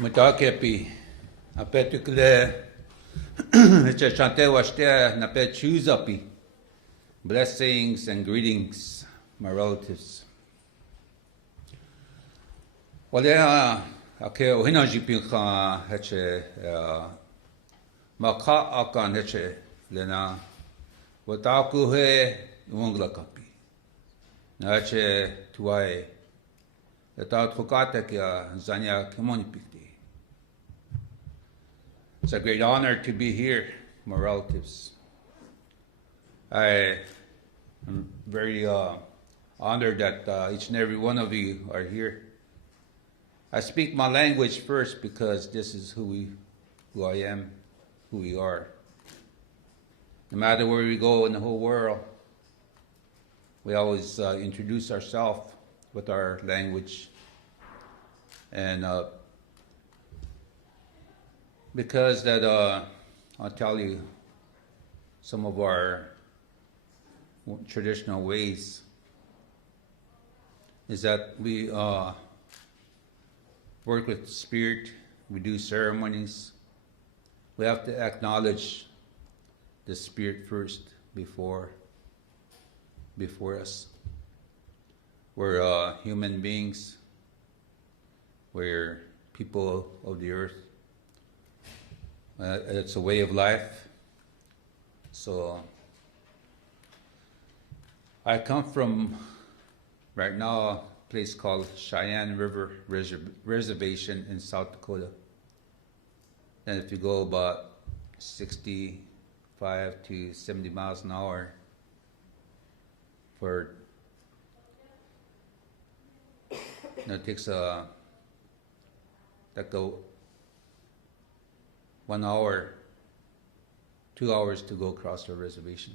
Mutakepi, apetukle, chante washte, napet chuzapi. Blessings and greetings, my relatives. Wale ake ohina jipinka heche maka akan heche lena wataku he ungla kapi. Nache tuai eta trukata kia zanya kimoni pikti. It's a great honor to be here, my relatives. I am very honored that each and every one of you are here. I speak my language first because this is who I am, who we are. No matter where we go in the whole world, we always introduce ourselves with our language. And because that, I'll tell you some of our traditional ways is that we work with spirit, we do ceremonies. We have to acknowledge the spirit first before us. We're human beings. We're people of the earth. It's a way of life. So I come from, right now, a place called Cheyenne River Reservation in South Dakota. And if you go about 65 to 70 miles an hour it takes like 1 hour, 2 hours to go across the reservation.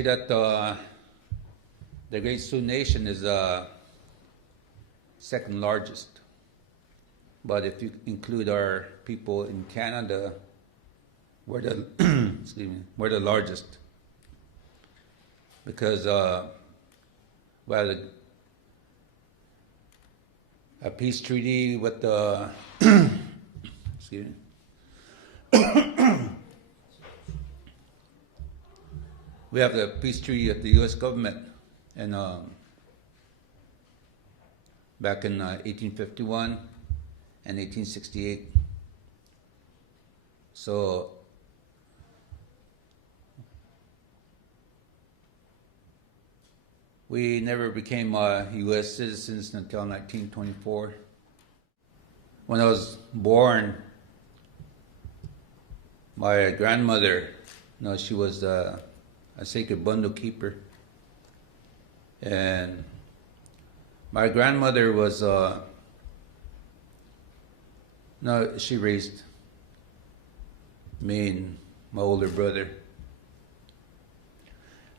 say that the Great Sioux Nation is second largest. But if you include our people in Canada, we're the excuse me, we're the largest. Because we had a peace treaty with the excuse me. We have the peace treaty with the U.S. government, and back in 1851 and 1868. So we never became U.S. citizens until 1924. When I was born, my grandmother, she was a sacred bundle keeper. And my grandmother was, she raised me and my older brother.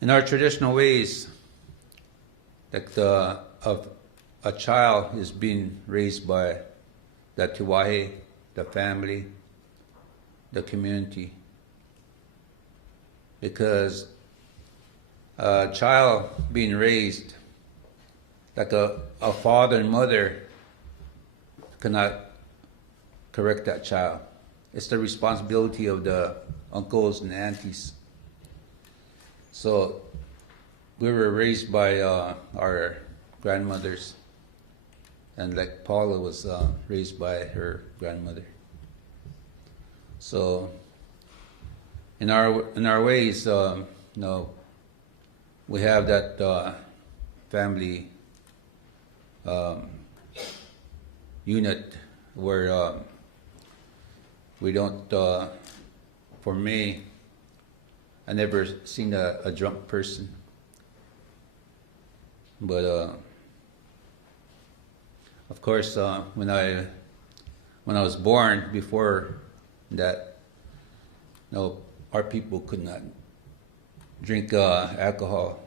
In our traditional ways, like a child is being raised by the tiwahe, the family, the community. Because a child being raised, like a father and mother cannot correct that child. It's the responsibility of the uncles and aunties. So we were raised by our grandmothers, and like Paula was raised by her grandmother. So in our ways, we have that family unit where we don't. For me, I never seen a drunk person, but of course, when I was born, before that, our people could not drink alcohol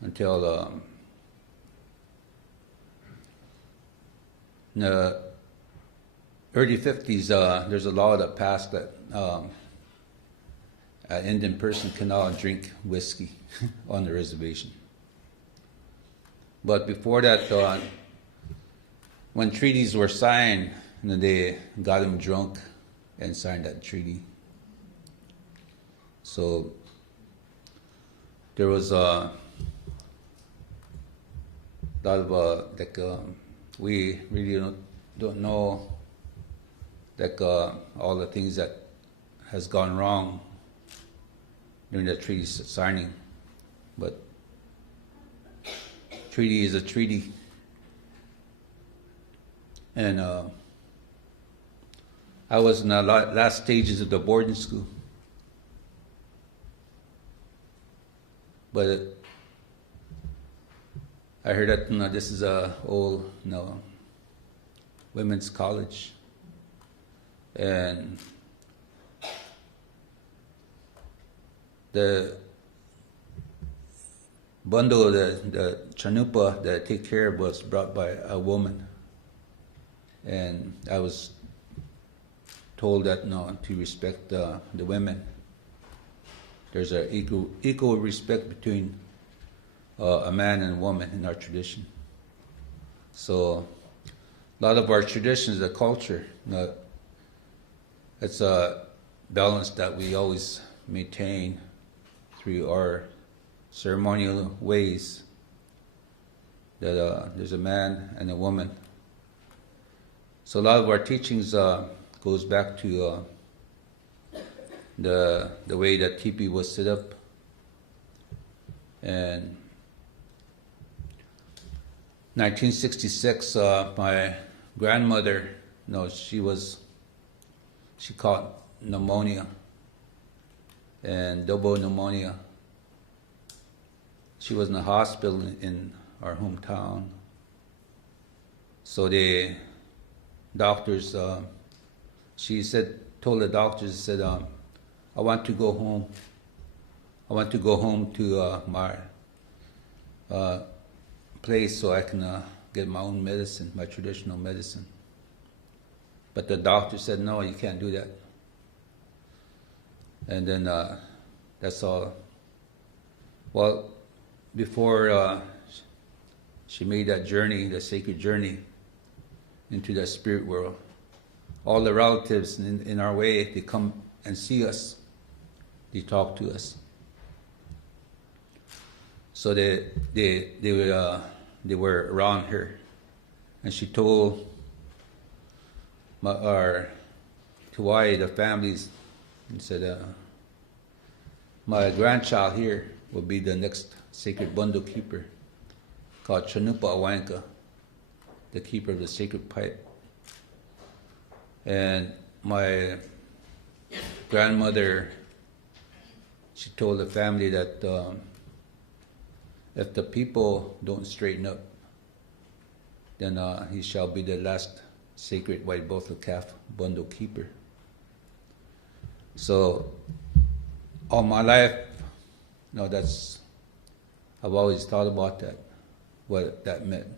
until in the early 50s. There's a law that passed that an Indian person cannot drink whiskey on the reservation. But before that, when treaties were signed, they got them drunk and signed that treaty. So there was a lot of we really don't know all the things that has gone wrong during the treaty signing, but treaty is a treaty, and I was in the last stages of the boarding school, but I heard that this is a old women's college, and the bundle, the chanupa that I take care of was brought by a woman, and I was told that to respect the women. There's an equal respect between a man and a woman in our tradition. So a lot of our traditions, the culture, it's a balance that we always maintain through our ceremonial ways, that there's a man and a woman. So a lot of our teachings goes back to the way that teepee was set up. And 1966, my grandmother, she caught pneumonia and double pneumonia. She was in the hospital in our hometown. So the doctors, told the doctors, I want to go home. I want to go home to my place so I can get my own medicine, my traditional medicine. But the doctor said, no, you can't do that. And then that's all. Well, before she made that journey, the sacred journey into the spirit world, all the relatives in our way, they come and see us. They talk to us. So they were around her, and she told our Tuwai, the families, and said, my grandchild here will be the next sacred bundle keeper, called Chanupa Awanka, the keeper of the sacred pipe. And my grandmother, she told the family that if the people don't straighten up, then he shall be the last sacred white buffalo calf bundle keeper. So all my life, I've always thought about that, what that meant.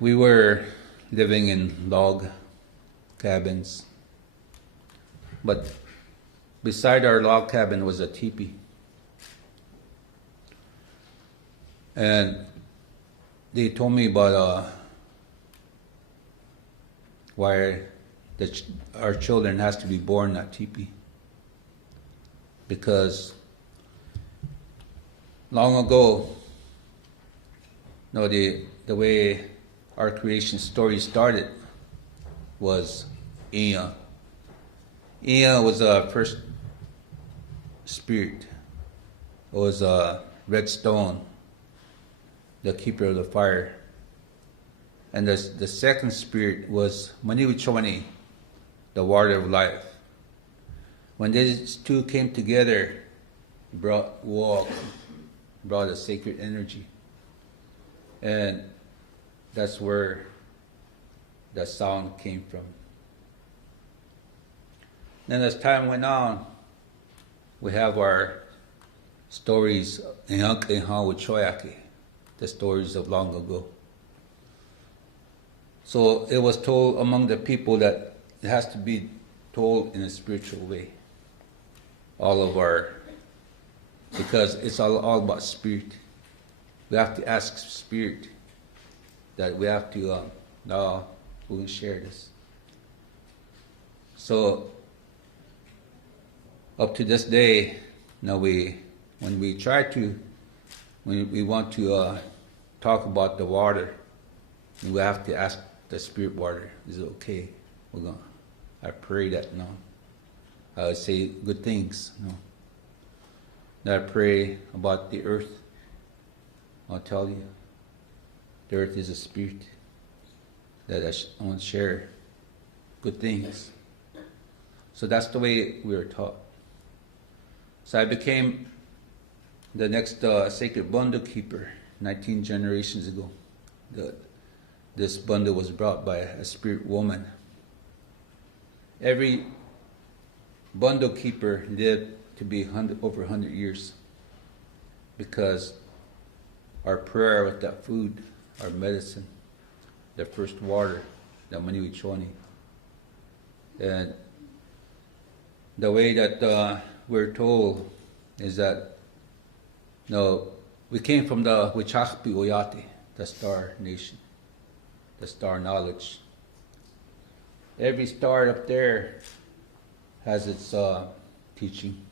We were living in log cabins, but beside our log cabin was a teepee. And they told me about why our children has to be born in that teepee. Because long ago, the way our creation story started was Iya. Iya was a first spirit. It was a red stone, the keeper of the fire. And the second spirit was Maniwichwani, the water of life. When these two came together, brought a sacred energy. And that's where that sound came from. Then as time went on, we have our stories, the stories of long ago. So it was told among the people that it has to be told in a spiritual way. Because it's all about spirit. We have to ask spirit that we have to now we'll share this. So up to this day, when we want to talk about the water, we have to ask the spirit water, is it okay? I pray that I would say good things. That I pray about the earth. I'll tell you, the earth is a spirit that I want to share good things. So that's the way we were taught. So I became the next sacred bundle keeper 19 generations ago. This bundle was brought by a spirit woman. Every bundle keeper lived to be over 100 years because our prayer with that food, our medicine, the first water, the maniwichoni. And the way that we're told is that we came from the Wichachpi Oyate, the star nation, the star knowledge. Every star up there has its teaching.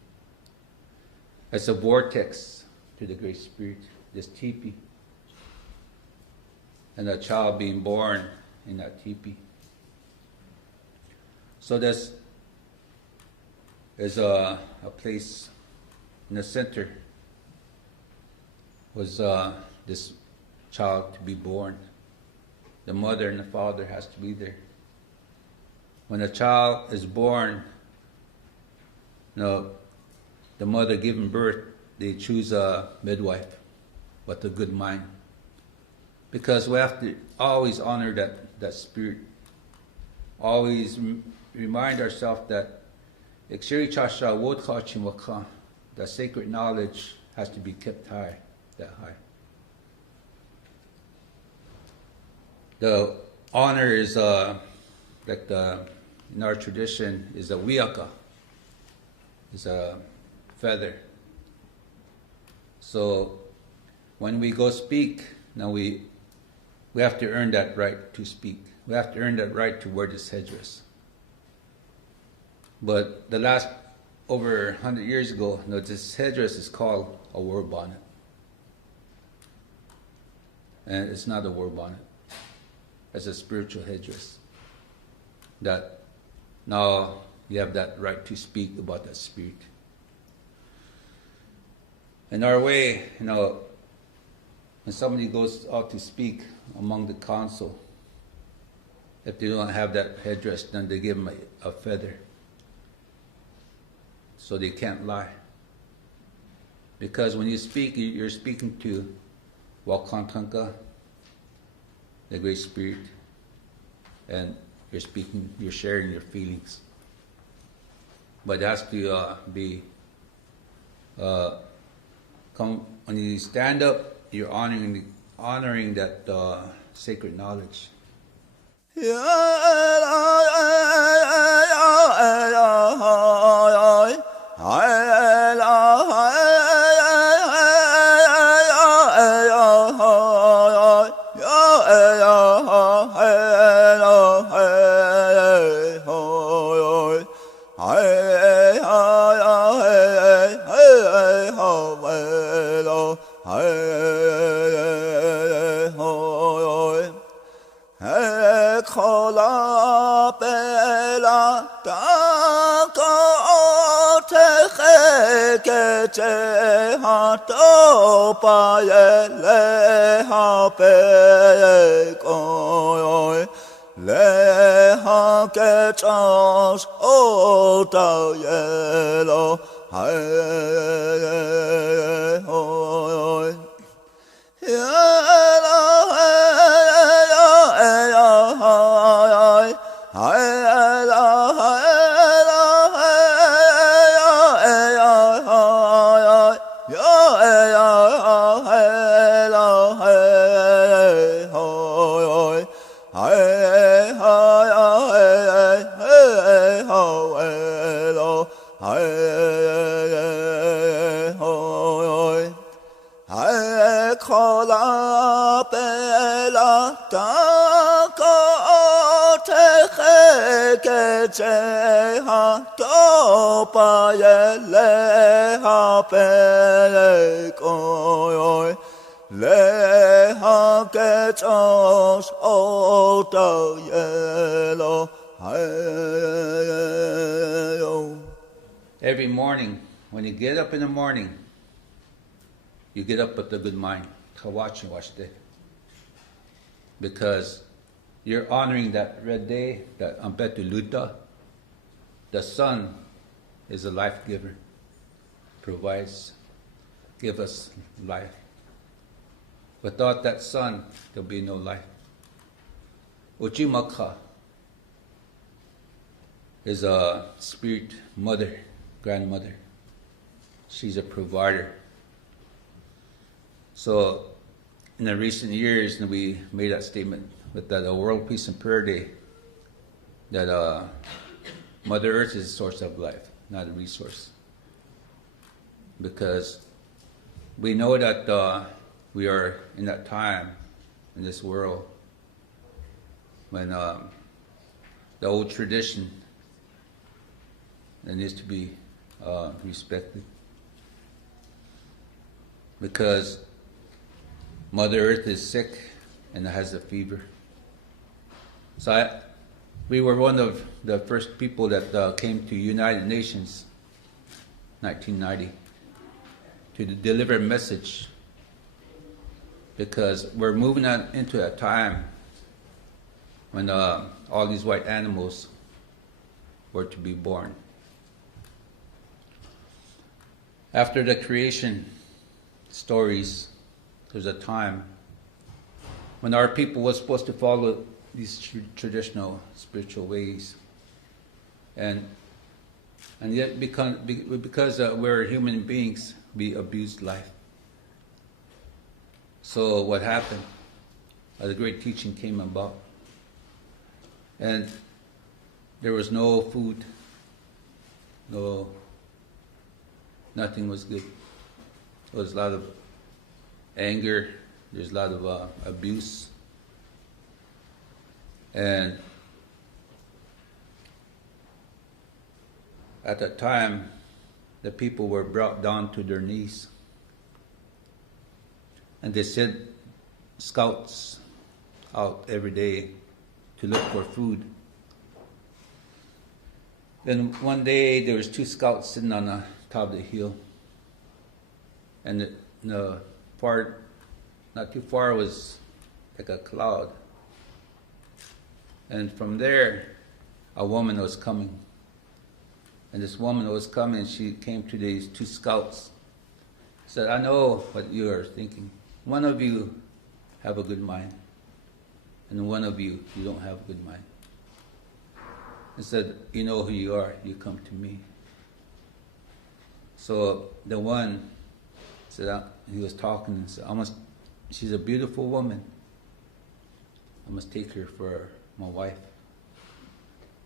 It's a vortex to the Great Spirit, this teepee. And a child being born in that teepee. So there's a place in the center was this child to be born. The mother and the father has to be there. When a child is born, the mother giving birth, they choose a midwife with a good mind. Because we have to always honor that spirit. Always remind ourselves that the sacred knowledge has to be kept high, that high. The honor is in our tradition is a wiaka, is a feather. So when we go speak, now we have to earn that right to speak. We have to earn that right to wear this headdress. But the last over 100 years ago, this headdress is called a war bonnet. And it's not a war bonnet. It's a spiritual headdress. That now you have that right to speak about that spirit. In our way, when somebody goes out to speak among the council, if they don't have that headdress, then they give them a feather. So they can't lie. Because when you speak, you're speaking to Wakantanka, the Great Spirit, and you're sharing your feelings. But it has to be, when you stand up, you're honoring that sacred knowledge. ke che ha to pa ye le ha pe ko le ha ke chos o to ye lo Every morning, when you get up in the morning, you get up with a good mind. Watch day. Because you're honoring that red day, that Ampetu Luta. The sun is a life giver, provides, give us life. Without that sun, there'll be no life. Uchimaka is a spirit mother, grandmother. She's a provider. So in the recent years, we made that statement with that World Peace and Prayer Day, that Mother Earth is a source of life, not a resource. Because we know that we are in that time in this world when the old tradition that needs to be respected. Because Mother Earth is sick and has a fever. So we were one of the first people that came to United Nations, 1990, to deliver a message, because we're moving on into a time when all these white animals were to be born. After the creation stories, there's a time when our people was supposed to follow these traditional spiritual ways, and yet because we're human beings, we abused life. So what happened? The great teaching came about, and there was no food, nothing was good. There was a lot of anger, there's a lot of abuse. And at that time, the people were brought down to their knees. And they sent scouts out every day to look for food. Then one day there was 2 scouts sitting on the top of the hill. And not too far was like a cloud. And from there, a woman was coming. And this woman was coming, she came to these 2 scouts. Said, I know what you are thinking. One of you have a good mind, and one of you don't have a good mind. He said, you know who you are, you come to me. So the one said, he was talking and said, she's a beautiful woman. I must take her for my wife,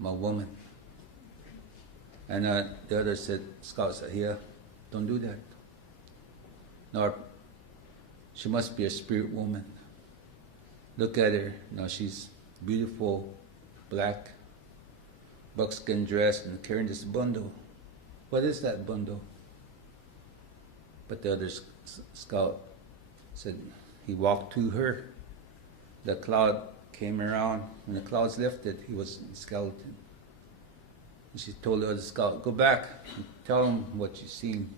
my woman. And the other scout said, yeah, don't do that. No, she must be a spirit woman. Look at her. Now she's beautiful, black, buckskin dress, and carrying this bundle. What is that bundle? But the other scout said, he walked to her. The cloud came around. When the clouds lifted, he was a skeleton. And she told the other scout, go back and tell him what you've seen.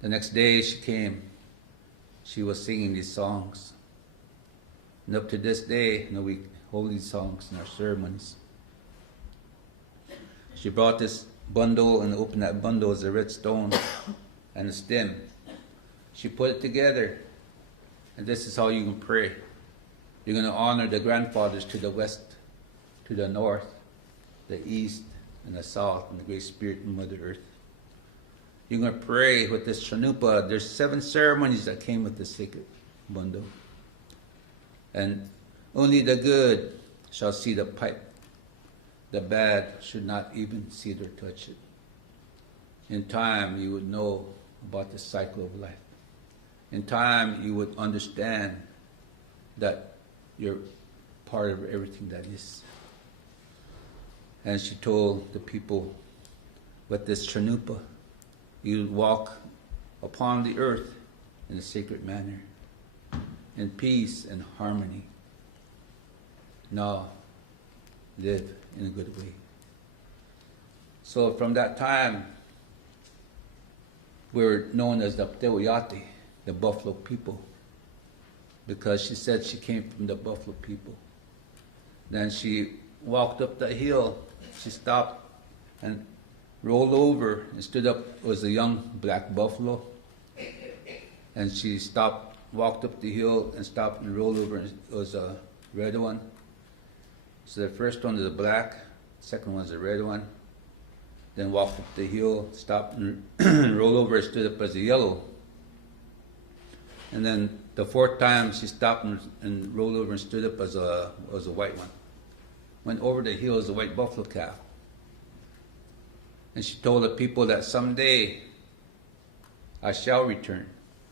The next day she came. She was singing these songs. And up to this day, we hold these songs in our ceremonies. She brought this bundle, and opened that bundle as a red stone and a stem. She put it together, and this is how you can pray. You're going to honor the grandfathers to the west, to the north, the east, and the south, and the Great Spirit and Mother Earth. You're going to pray with this chanupa. There's 7 ceremonies that came with this sacred bundle. And only the good shall see the pipe. The bad should not even see it or touch it. In time, you would know about the cycle of life. In time, you would understand that you're part of everything that is. And she told the people, with this chanupa, you walk upon the earth in a sacred manner, in peace and harmony. Now, live in a good way. So from that time, we were known as the Ptewayati, the Buffalo people, because she said she came from the Buffalo people. Then she walked up the hill, she stopped and rolled over and stood up. It was a young black buffalo. And she stopped, walked up the hill and stopped and rolled over, and it was a red one. So the first one is a black, second one is a red one. Then walked up the hill, stopped and rolled over and stood up as a yellow. And then the fourth time she stopped and rolled over and stood up as a white one. Went over the hill as a white buffalo calf. And she told the people that someday I shall return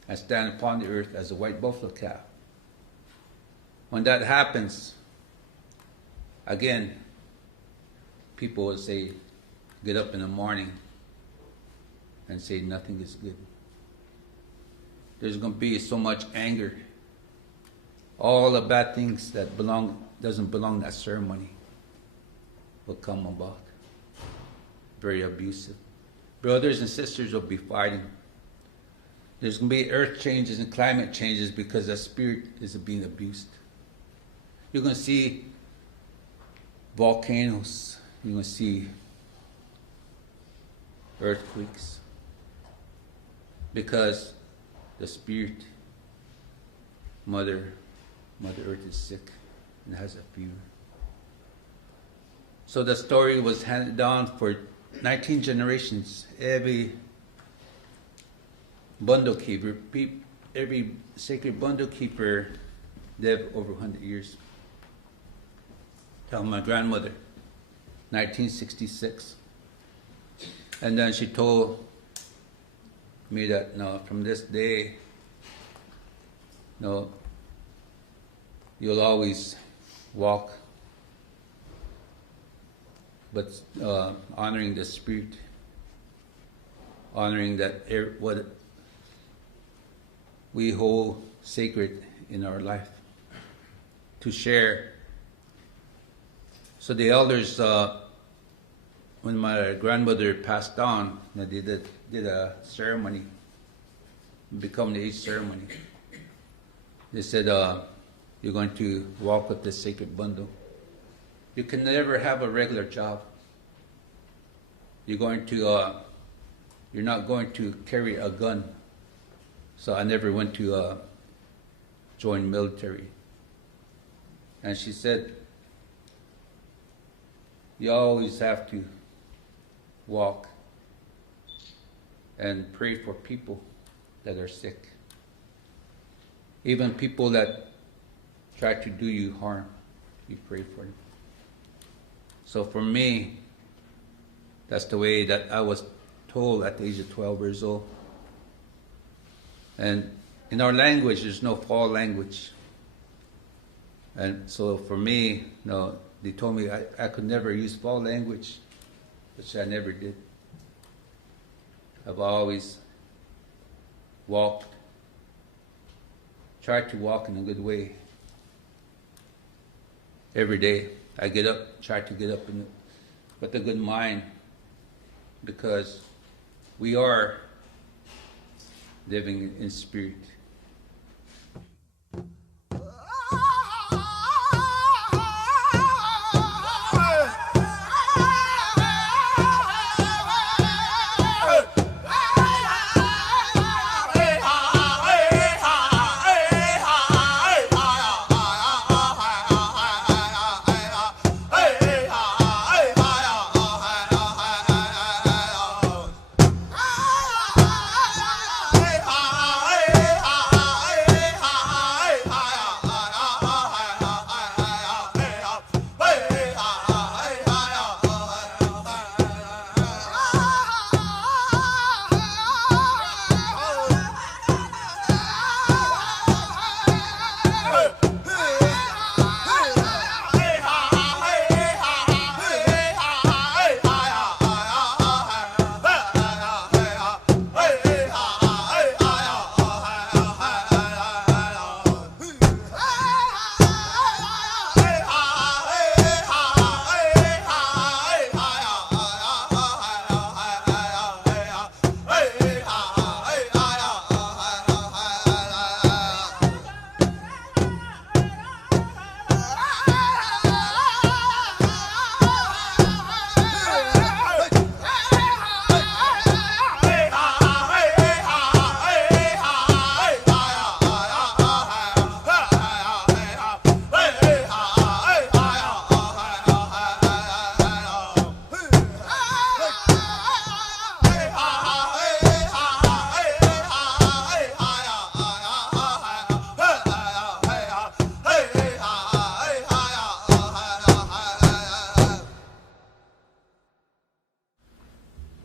and stand upon the earth as a white buffalo calf. When that happens, again, people will say, get up in the morning and say nothing is good. There's going to be so much anger. All the bad things that doesn't belong to that ceremony will come about. Very abusive. Brothers and sisters will be fighting. There's going to be earth changes and climate changes because the spirit is being abused. You're going to see volcanoes. You're going to see earthquakes because the spirit, Mother Earth is sick and has a fever. So the story was handed down for 19 generations. Every bundle keeper, every sacred bundle keeper lived over 100 years. Tell my grandmother, 1966. And then she told me that, no, from this day, no, you'll always walk, but honoring the spirit, honoring that what we hold sacred in our life, to share. So the elders, when my grandmother passed on, they did a ceremony, become the age ceremony. They said, you're going to walk with this sacred bundle. You can never have a regular job. You're not going to carry a gun. So I never went to join military. And she said, you always have to walk and pray for people that are sick. Even people that try to do you harm, you pray for them. So for me, that's the way that I was told at the age of 12 years old. And in our language, there's no fall language. And so for me, no, they told me I could never use fall language, which I never did. I've always walked, tried to walk in a good way. Every day I get up, try to get up with a good mind, because we are living in spirit.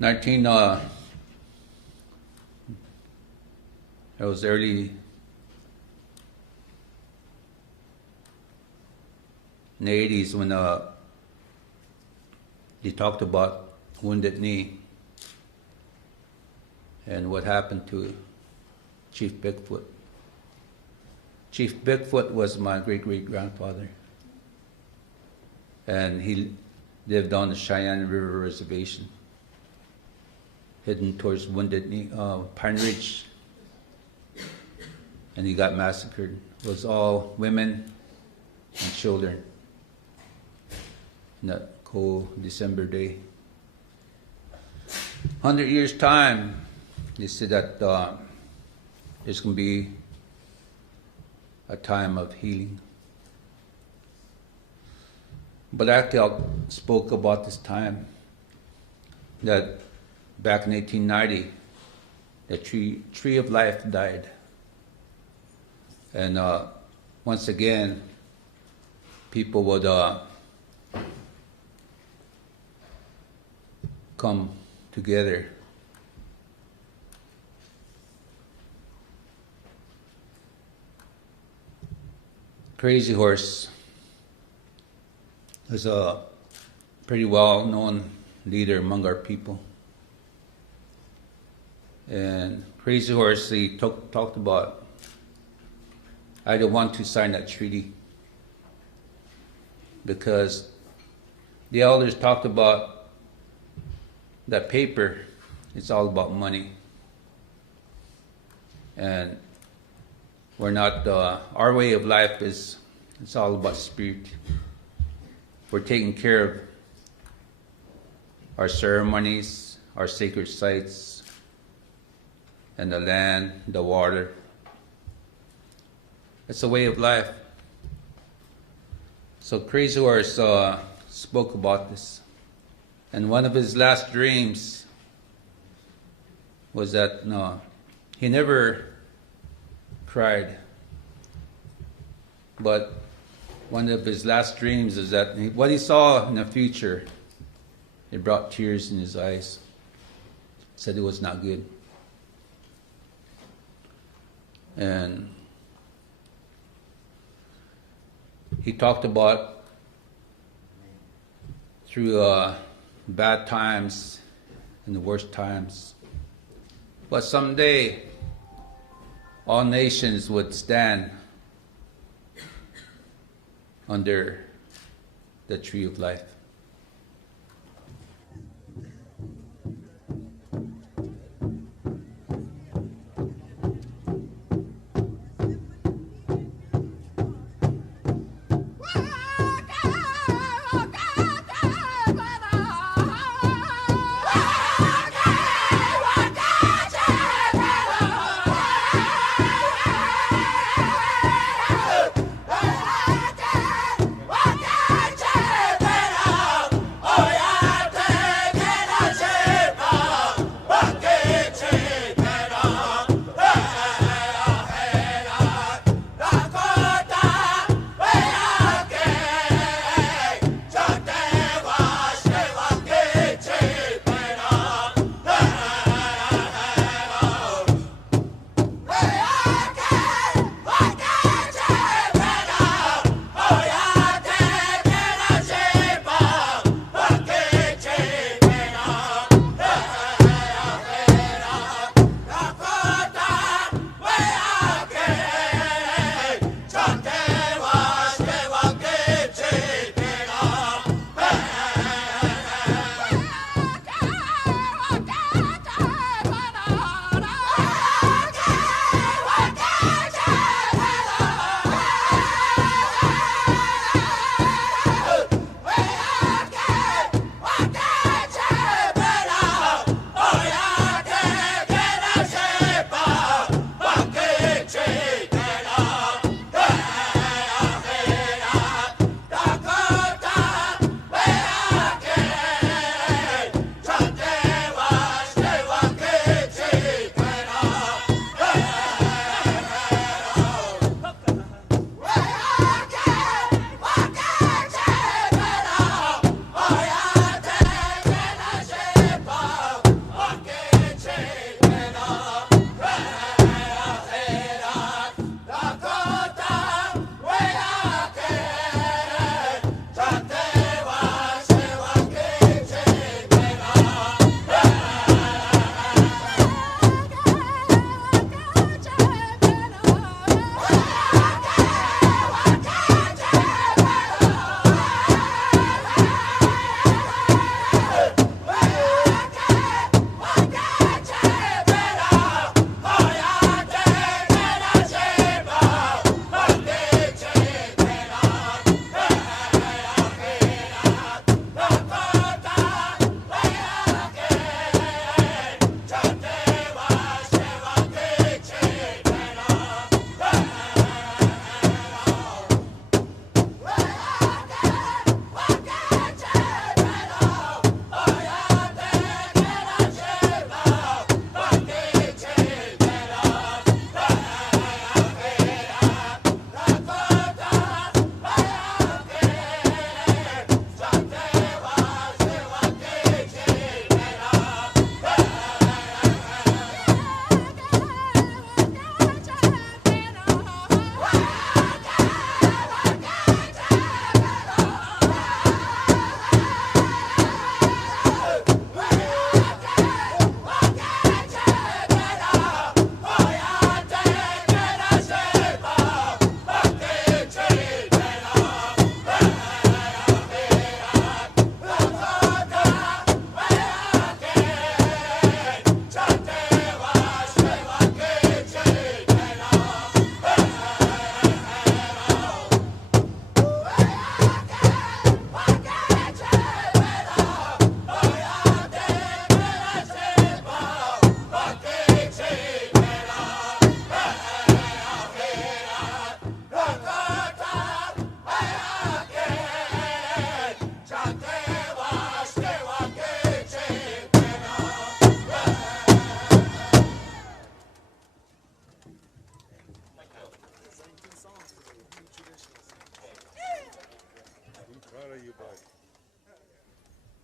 19, it was early in the 80s when they talked about Wounded Knee and what happened to Chief Bigfoot. Chief Bigfoot was my great-great-grandfather, and he lived on the Cheyenne River Reservation, heading towards Wounded Knee, Pine Ridge, and he got massacred. It was all women and children in that cold December day. 100 years' time, they said that there's going to be a time of healing. But actually, I spoke about this time that back in 1890, the tree of life died. And once again, people would come together. Crazy Horse is a pretty well-known leader among our people. And Crazy Horse, he talked about, I don't want to sign that treaty because the elders talked about that paper. It's all about money. And we're not, our way of life is, it's all about spirit. We're taking care of our ceremonies, our sacred sites, and the land, the water. It's a way of life. So Crazy Horse spoke about this. And one of his last dreams was that he never cried. But one of his last dreams is that what he saw in the future, it brought tears in his eyes. Said it was not good. And he talked about through bad times and the worst times. But someday, all nations would stand under the tree of life.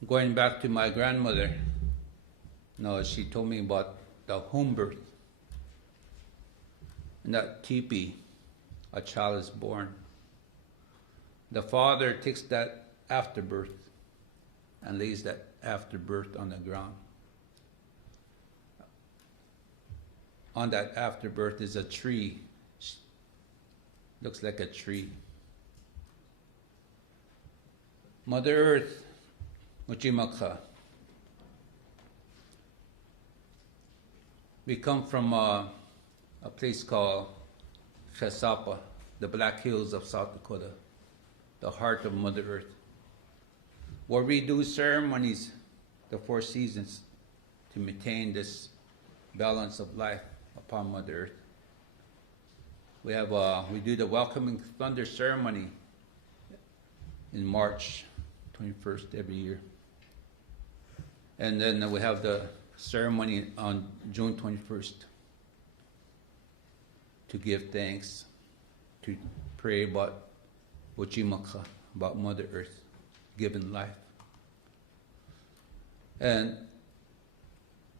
going back to my grandmother, no, she told me about the home birth. In that teepee, a child is born. The father takes that afterbirth and lays that afterbirth on the ground. On that afterbirth is a tree. Looks like a tree. Mother Earth, Muchimaka. We come from a place called Chesapa, the Black Hills of South Dakota, the heart of Mother Earth, where we do ceremonies, the 4 seasons, to maintain this balance of life upon Mother Earth. We do the welcoming thunder ceremony in March 21st every year. And then we have the ceremony on June 21st to give thanks, to pray about Uchimaka, about Mother Earth, given life. And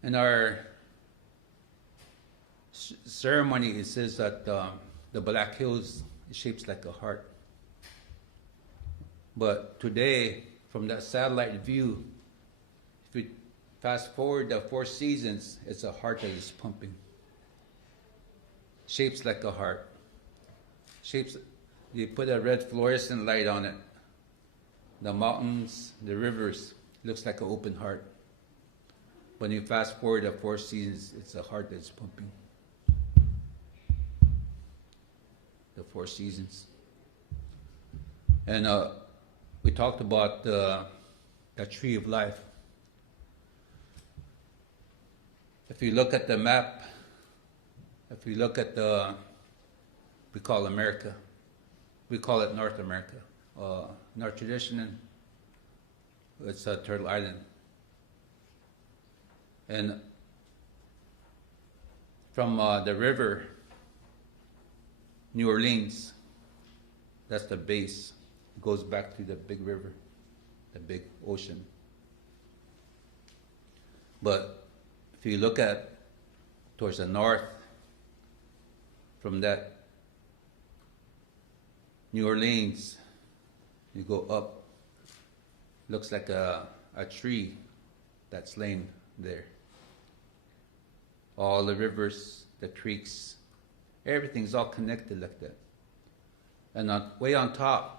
in our ceremony, it says that the Black Hills is shaped like a heart. But today, from that satellite view, if we fast forward the 4 seasons, it's a heart that is pumping. Shapes like a heart. Shapes, you put a red fluorescent light on it. The mountains, the rivers, looks like an open heart. When you fast forward the 4 seasons, it's a heart that's pumping. The 4 seasons. And we talked about the tree of life. If you look at the map, if you look at we call America, we call it North America. In our tradition, it's Turtle Island. And from the river, New Orleans, that's the base. It goes back to the big river, the big ocean. But if you look at towards the north, from that New Orleans, you go up, looks like a tree that's laying there. All the rivers, the creeks, everything's all connected like that. And way on top,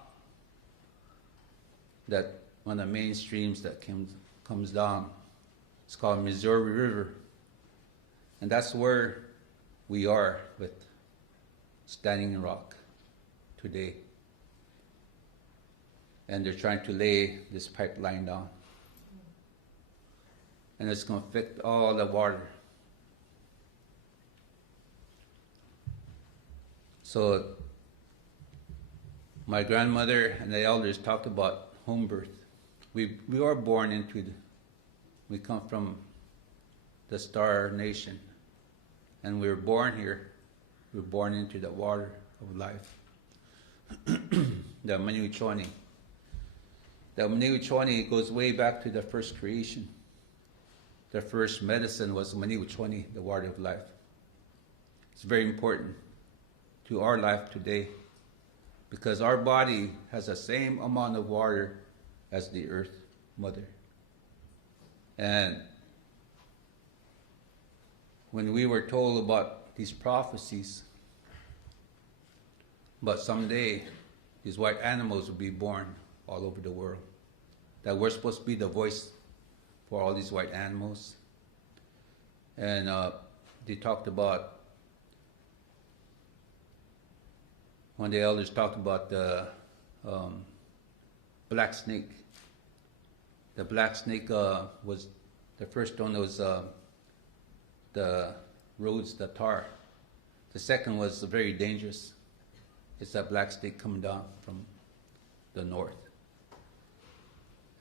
that one of the main streams that comes down, it's called Missouri River. And that's where we are with Standing Rock today. And they're trying to lay this pipeline down. And it's going to affect all the water. So my grandmother and the elders talked about home birth. We are born into we come from the Star Nation. And we were born here. We were born into the water of life. The Maniwchoni. The Maniwchoni goes way back to the first creation. The first medicine was Maniwchoni, the water of life. It's very important to our life today because our body has the same amount of water as the earth mother. And when we were told about these prophecies, but someday these white animals will be born all over the world, that we're supposed to be the voice for all these white animals. And they talked about, one of the elders talked about the black snake. The black snake was, the first one was the roads, the tar. The second was very dangerous. It's that black snake coming down from the north.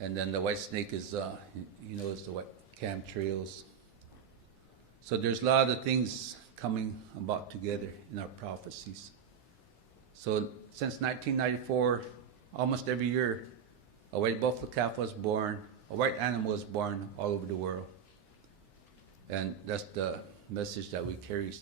And then the white snake is, is the white chemtrails. So there's a lot of things coming about together in our prophecies. So since 1994, almost every year, a white buffalo calf was born a white animal is born all over the world. And that's the message that we carry.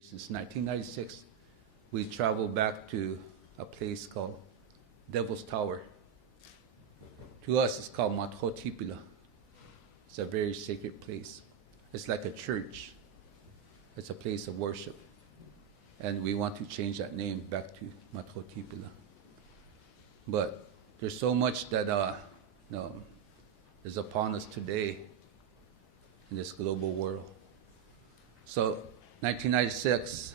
Since 1996, we traveled back to a place called Devil's Tower. To us, it's called Matrotipila. It's a very sacred place. It's like a church. It's a place of worship. And we want to change that name back to Matrotipila. But there's so much that is upon us today in this global world. So 1996,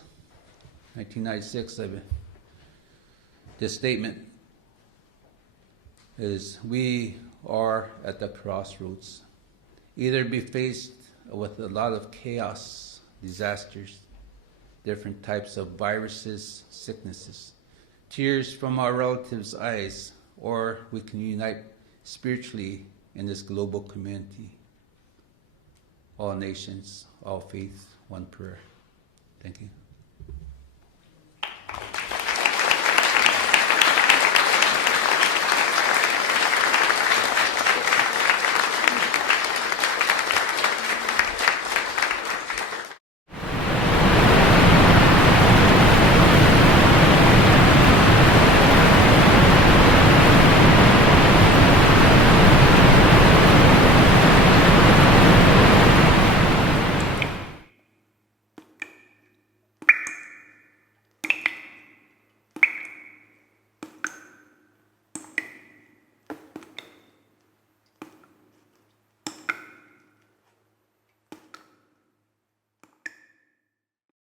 this statement is, we are at the crossroads. Either be faced with a lot of chaos, disasters, different types of viruses, sicknesses, tears from our relatives' eyes, or we can unite spiritually in this global community. All nations, all faiths, one prayer. Thank you.